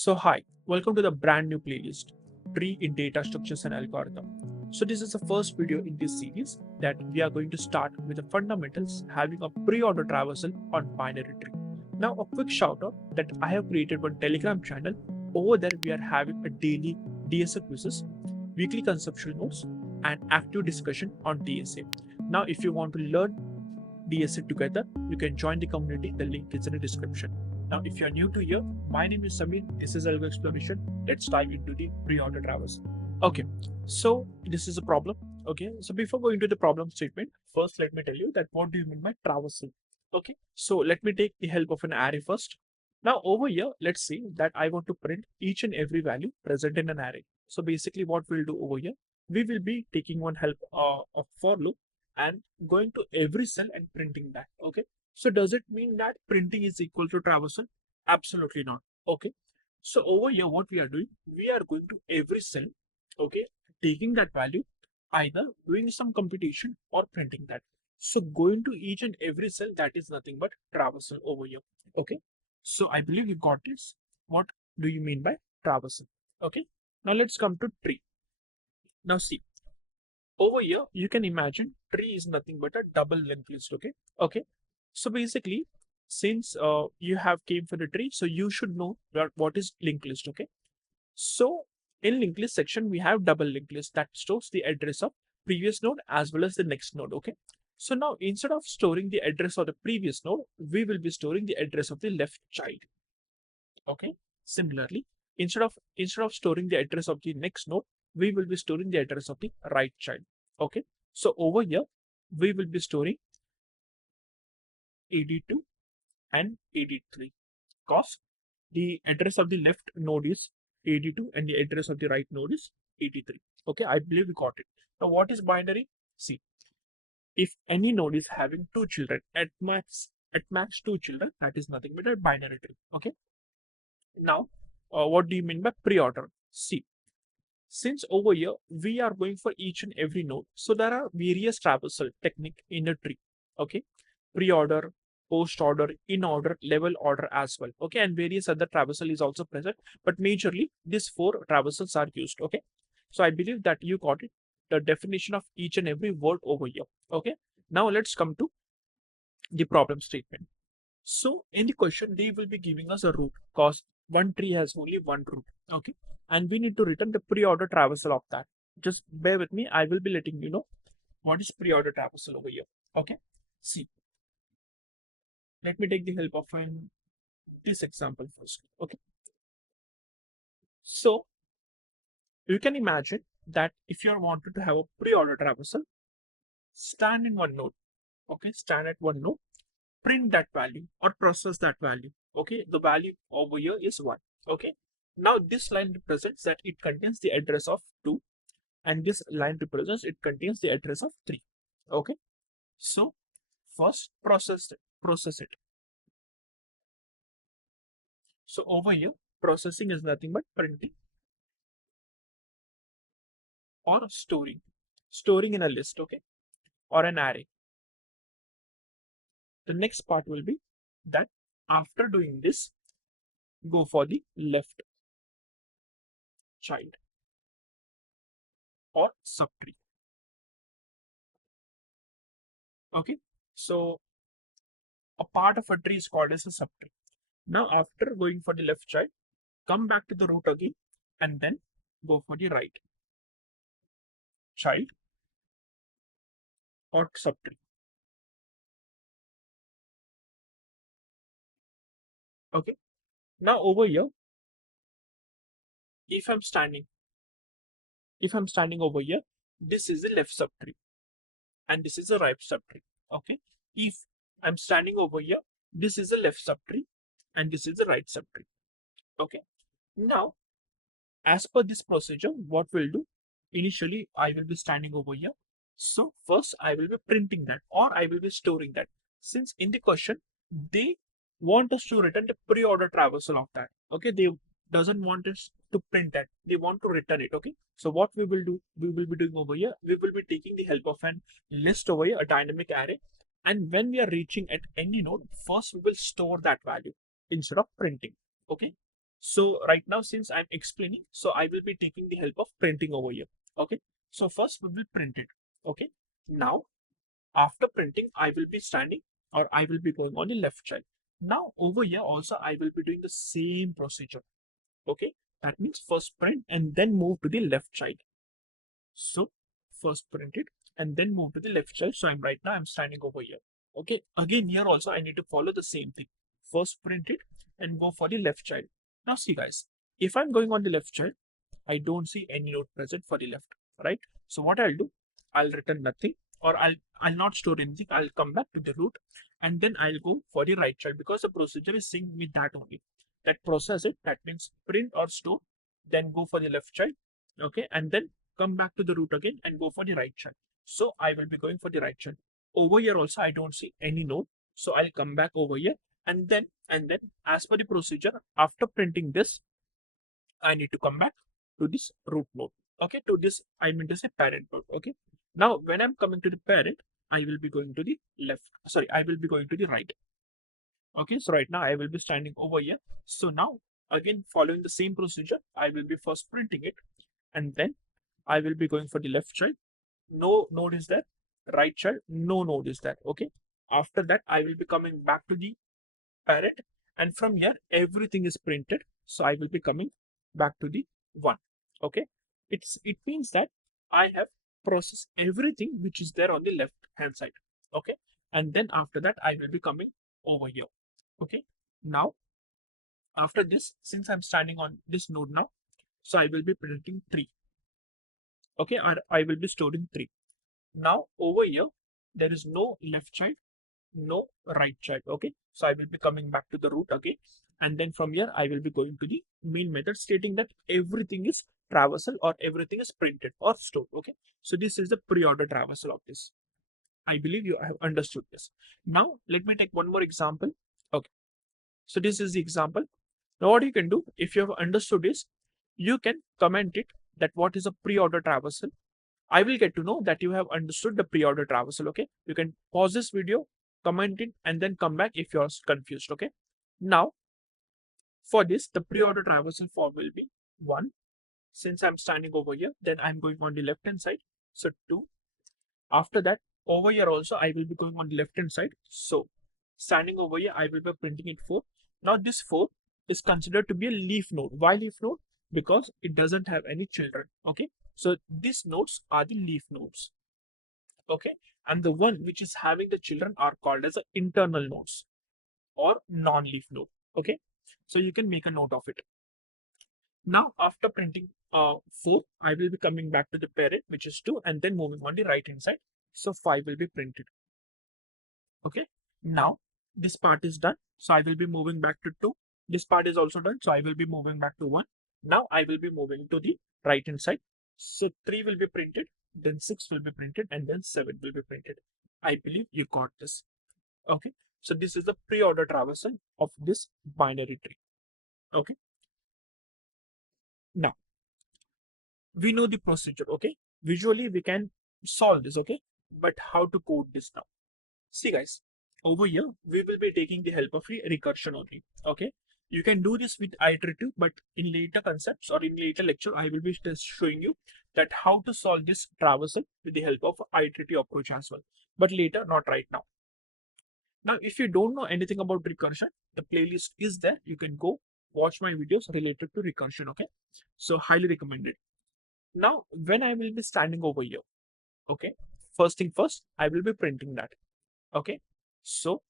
So hi, welcome to the brand new playlist, Tree in Data Structures and Algorithm. So this is the first video in this series that we are going to start with the fundamentals having a pre-order traversal on binary tree. Now a quick shout out that I have created one Telegram channel. Over there we are having a daily DSA quizzes, weekly conceptual notes, and active discussion on DSA. Now if you want to learn DSA together, you can join the community. The link is in the description. Now, if you're new to here, my name is Samir. This is Algo Exploration. Let's dive into the pre-order traversal. Okay, so this is a problem. Okay, so before going to the problem statement, first let me tell you that what do you mean by traversal? Okay, so let me take the help of an array first. Now over here, let's say that I want to print each and every value present in an array. So basically what we'll do over here, we will be taking one help of for loop and going to every cell and printing that. Okay, so does it mean that printing is equal to traversal? Absolutely not. Okay, so over here what we are doing, we are going to every cell, okay, taking that value, either doing some computation or printing that. So going to each and every cell, that is nothing but traversal over here. Okay, so I believe you got this. What do you mean by traversal? Okay, now let's come to tree. Now see, over here you can imagine tree is nothing but a double linked list. Okay, so basically since you have came for the tree, so you should know what is linked list. Okay, so in linked list section we have double linked list that stores the address of previous node as well as the next node. Okay, so now instead of storing the address of the previous node, we will be storing the address of the left child. Okay, similarly, instead of storing the address of the next node, we will be storing the address of the right child. Okay, so over here we will be storing 82 and 83 because the address of the left node is 82 and the address of the right node is 83. Okay, I believe we got it. Now what is binary? See, if any node is having two children, at max two children, that is nothing but a binary tree. Okay, now what do you mean by pre-order? See, since over here we are going for each and every node, so there are various traversal technique in a tree. Okay, pre-order, post-order, in-order, level order as well. Okay, and various other traversal is also present, but majorly these four traversals are used. Okay, so I believe that you got it, the definition of each and every word over here. Okay, now let's come to the problem statement. So in the question, they will be giving us a root because one tree has only one root. Okay, and we need to return the pre-order traversal of that. Just bear with me. I will be letting you know what is pre-order traversal over here. Okay, see, let me take the help of this example first. Okay, so you can imagine that if you are wanted to have a pre-order traversal, stand in one node. Okay, stand at one node, print that value or process that value. Okay, the value over here is 1. Okay, now this line represents that it contains the address of 2 and this line represents it contains the address of 3. Okay, so first process it. So over here processing is nothing but printing or storing in a list. Okay, or an array. The next part will be that after doing this, go for the left child or subtree. Okay, so a part of a tree is called as a subtree. Now after going for the left child, come back to the root again and then go for the right child or subtree. Okay, now over here, if I'm standing over here, this is the left subtree and this is the right subtree. Okay, if I'm standing over here, this is the left subtree and this is the right subtree. Okay, now as per this procedure, what we'll do, initially I will be standing over here. So first I will be printing that or I will be storing that. Since in the question, they want us to return the pre-order traversal of that. Okay, they doesn't want us to print that. They want to return it. Okay, so what we will do, we will be doing over here, we will be taking the help of an list over here, a dynamic array. And when we are reaching at any node, first we will store that value instead of printing. Okay, So right now, since I'm explaining, so I will be taking the help of printing over here. Okay. So first we will print it. Okay. Now after printing, I will be standing or I will be going on the left child. Now over here also I will be doing the same procedure. Okay. That means first print and then move to the left child. So first print it and then move to the left child. So I'm standing over here. Okay. Again, here also I need to follow the same thing. First print it and go for the left child. Now see guys, if I'm going on the left child, I don't see any node present for the left, right? So what I'll do, I'll return nothing or I'll not store anything. I'll come back to the root and then I'll go for the right child because the procedure is synced with that only. That process it, that means print or store, then go for the left child, okay, and then come back to the root again and go for the right child. So I will be going for the right child. Over here also I don't see any node, so I'll come back over here and then as per the procedure, after printing this, I need to come back to this root node. Okay, to this I mean to say parent node. Okay. Now when I'm coming to the parent, I will be going to the left. Sorry, I will be going to the right. Okay, so right now I will be standing over here. So now again following the same procedure, I will be first printing it and then I will be going for the left child. No node is there. Right child, no node is there. Okay. After that, I will be coming back to the parent and from here everything is printed. So I will be coming back to the 1. Okay. It means that I have processed everything which is there on the left hand side. Okay. And then after that, I will be coming over here. Okay. Now, after this, since I'm standing on this node now, so I will be printing 3. Okay. Or I will be storing 3. Now, over here, there is no left child, no right child. Okay. So I will be coming back to the root again. And then from here, I will be going to the main method stating that everything is traversal or everything is printed or stored. Okay. So this is the pre-order traversal of this. I believe you have understood this. Now, let me take one more example. Okay. So this is the example. Now what you can do, if you have understood this, you can comment it that what is a pre-order traversal. I will get to know that you have understood the pre-order traversal. Okay. You can pause this video, comment it, and then come back if you're confused. Okay. Now, for this, the pre-order traversal form will be 1. Since I'm standing over here, then I'm going on the left hand side. So 2. After that, over here also, I will be going on the left hand side. So standing over here, I will be printing it 4. Now this 4 is considered to be a leaf node. Why leaf node? Because it doesn't have any children. Okay. So these nodes are the leaf nodes. Okay. And the one which is having the children are called as the internal nodes or non-leaf node. Okay. So you can make a note of it. Now after printing 4, I will be coming back to the parent, which is 2, and then moving on the right hand side. So 5 will be printed. Okay. Now this part is done. So I will be moving back to 2. This part is also done. So I will be moving back to 1. Now I will be moving to the right hand side. So 3 will be printed, then 6 will be printed, and then 7 will be printed. I believe you got this. Okay. So this is the pre-order traversal of this binary tree. Okay. Now we know the procedure. Okay. Visually we can solve this. Okay. But how to code this now? See guys, over here we will be taking the help of recursion only. Okay. You can do this with iterative, but in later concepts or in later lecture, I will be just showing you that how to solve this traversal with the help of iterative approach as well. But later, not right now. Now, if you don't know anything about recursion, the playlist is there. You can go watch my videos related to recursion. Okay. So highly recommended. Now, when I will be standing over here, okay, first thing first, I will be printing that. Okay. So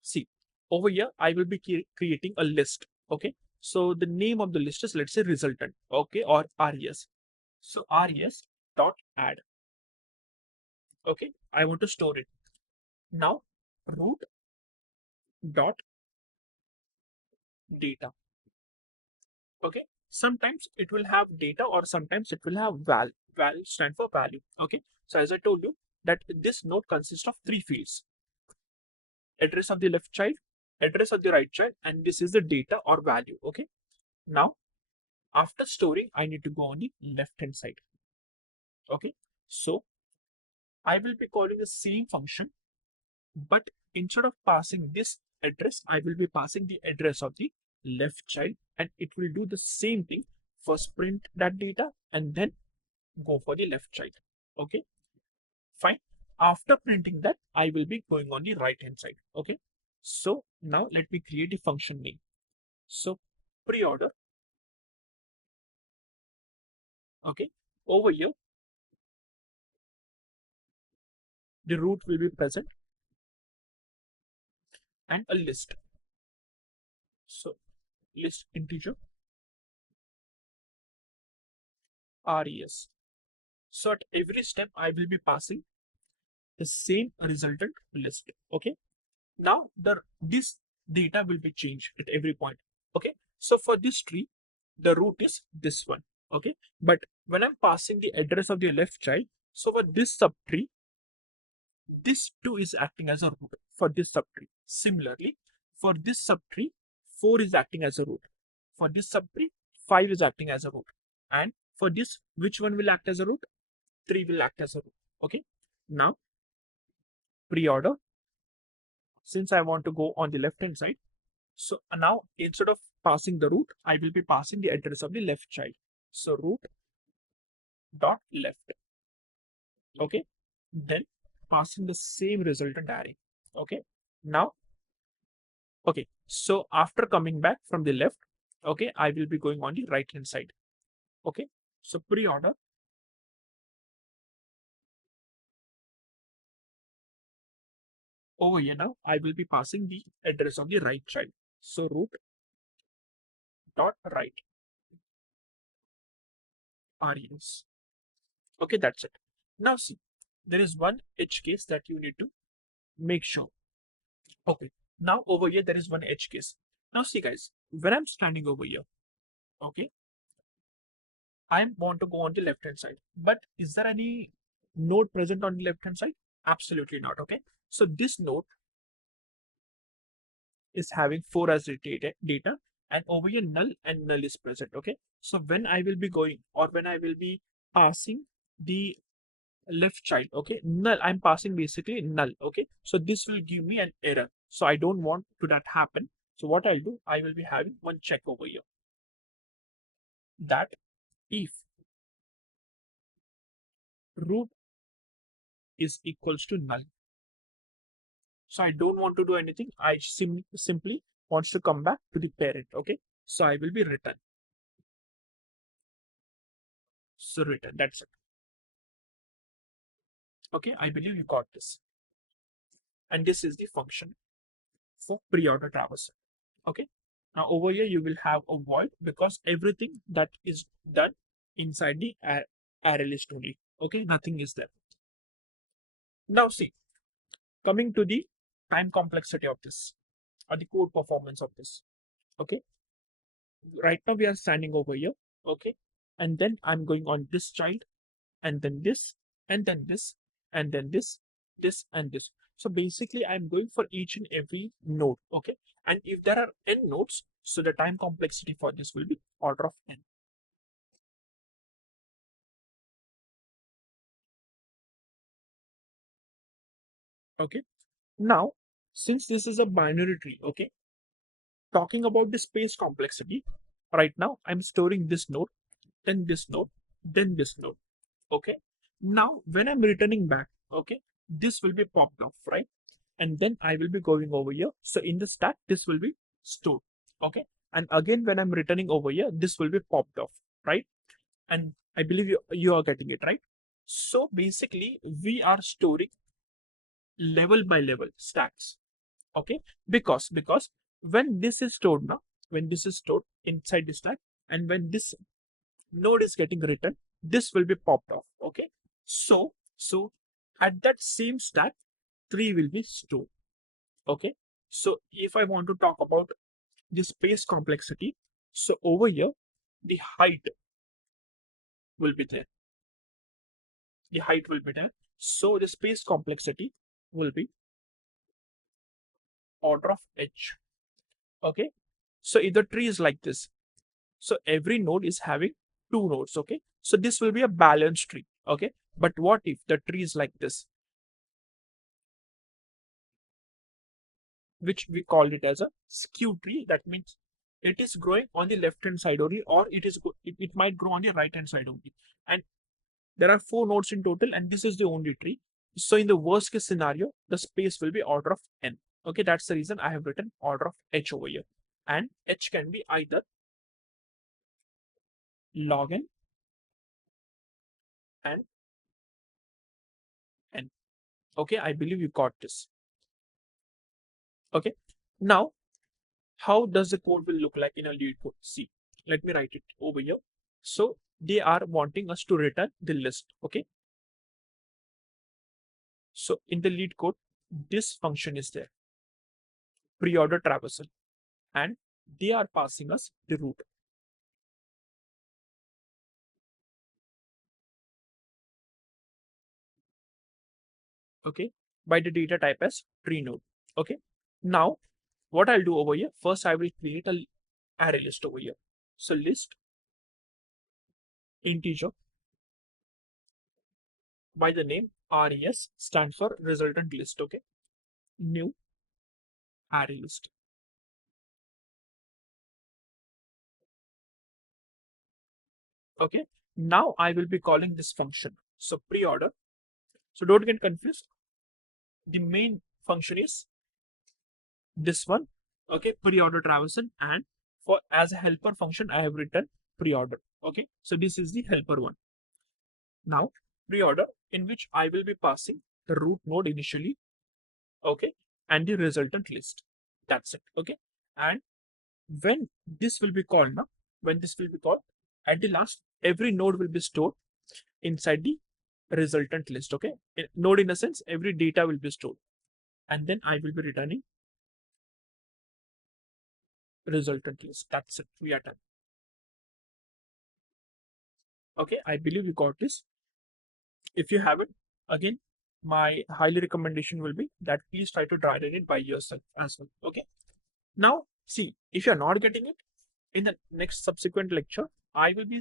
see, over here, I will be creating a list. Okay. So the name of the list is, let's say, resultant. Okay. Or res. So res dot add. Okay. I want to store it. Now root dot data. Okay. Sometimes it will have data or sometimes it will have val. Val stand for value. Okay. So as I told you that this node consists of 3 fields. Address of the left child, address of the right child, and this is the data or value. Okay. Now, after storing, I need to go on the left hand side. Okay. So I will be calling the same function, but instead of passing this address, I will be passing the address of the left child, and it will do the same thing. First print that data and then go for the left child. Okay, fine. After printing that, I will be going on the right hand side. Okay, so now let me create a function name. So preorder. Okay, over here the root will be present and a list. So list integer res. So at every step I will be passing the same resultant list. Okay, now this data will be changed at every point. Okay, so for this tree the root is this one. Okay, but when I'm passing the address of the left child, so for this subtree, this 2 is acting as a root for this subtree. Similarly, for this subtree, 4 is acting as a root. For this subtree, 5 is acting as a root. And for this, which one will act as a root? 3 will act as a root. Okay. Now, preorder, since I want to go on the left hand side, so now instead of passing the root, I will be passing the address of the left child. So root dot left. Okay. Then passing the same resultant array. Okay. Now, okay, so after coming back from the left, okay, I will be going on the right hand side. Okay, so preorder. Over here now, I will be passing the address of the right child. So root dot right res. Okay, that's it. Now see, there is one edge case that you need to make sure. Okay, now over here there is one edge case. Now see guys, when I'm standing over here, okay, I want to go on the left hand side, but is there any node present on the left hand side? Absolutely not. Okay, so this node is having 4 as data, and over here null and null is present. Okay, so when I will be going, or when I will be passing the left child, okay, null, I'm passing basically null. Okay, so this will give me an error, so I don't want to that happen. So what I'll do, I will be having one check over here, that if root is equals to null, so I don't want to do anything, I simply wants to come back to the parent. Okay, so I will be return. So return, that's it. Okay, I believe you got this. And this is the function for pre-order traversal. Okay, now over here you will have a void because everything that is done inside the array list only. Okay, nothing is there. Now see, coming to the time complexity of this, or the code performance of this. Okay, right now we are standing over here. Okay, and then I'm going on this child, and then this, and then this, and then this, and this. So basically, I'm going for each and every node. Okay, and if there are n nodes, so the time complexity for this will be order of n. Okay, now since this is a binary tree, okay, talking about the space complexity, right now I'm storing this node, then this node, then this node. Okay, now when I'm returning back, okay, this will be popped off, right? And then I will be going over here. So in the stack, this will be stored. Okay, and again when I'm returning over here, this will be popped off, right? And I believe you are getting it, right? So basically we are storing level by level stacks. Okay, because when this is stored now, when this is stored inside the stack, and when this node is getting written, this will be popped off. Okay, so at that same stack, 3 will be stored. Okay, so if I want to talk about the space complexity, so over here the height will be there. The height will be there. So the space complexity will be order of h. Okay, so if the tree is like this, so every node is having 2 nodes. Okay, so this will be a balanced tree. Okay, but what if the tree is like this, which we call it as a skew tree? That means it is growing on the left hand side only, or it might grow on the right hand side only. And there are 4 nodes in total, and this is the only tree. So in the worst case scenario, the space will be order of n. Okay, that's the reason I have written order of h over here. And h can be either log n and n. Okay, I believe you got this. Okay, now how does the code will look like in a LeetCode? See, let me write it over here. So they are wanting us to return the list. Okay, so in the LeetCode, this function is there, preorder traversal, and they are passing us the route. Okay, by the data type as tree node. Okay, now what I'll do over here, first I will create a array list over here. So list integer by the name res stands for resultant list. Okay, new array list. Okay, now I will be calling this function. So preorder. So don't get confused. The main function is this one. Okay, preorder traversal, and for as a helper function I have written preorder. Okay, so this is the helper one. Now preorder, in which I will be passing the root node initially. Okay, and the resultant list. That's it. Okay, and when this will be called now, when this will be called, at the last every node will be stored inside the resultant list. Okay, node in a sense, every data will be stored, and then I will be returning resultant list. That's it. We are done. Okay, I believe you got this. If you haven't, again, my highly recommendation will be that please try to try it by yourself as well. Okay, now see, if you're not getting it, in the next subsequent lecture I will be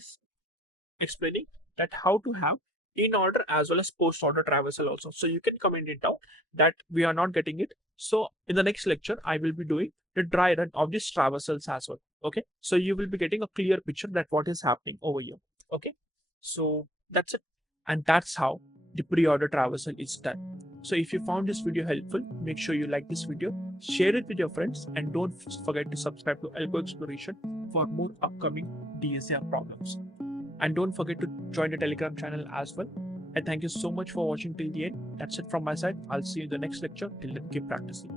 explaining that how to have in order as well as post order traversal also. So you can comment it down that we are not getting it. So in the next lecture I will be doing the dry run of these traversals as well. Okay, so you will be getting a clear picture that what is happening over here. Okay, so that's it, and that's how the pre-order traversal is done. So if you found this video helpful, make sure you like this video, share it with your friends, and don't forget to subscribe to Algo Exploration for more upcoming DSA problems. And don't forget to join the Telegram channel as well. And thank you so much for watching till the end. That's it from my side. I'll see you in the next lecture. Till then, keep practicing.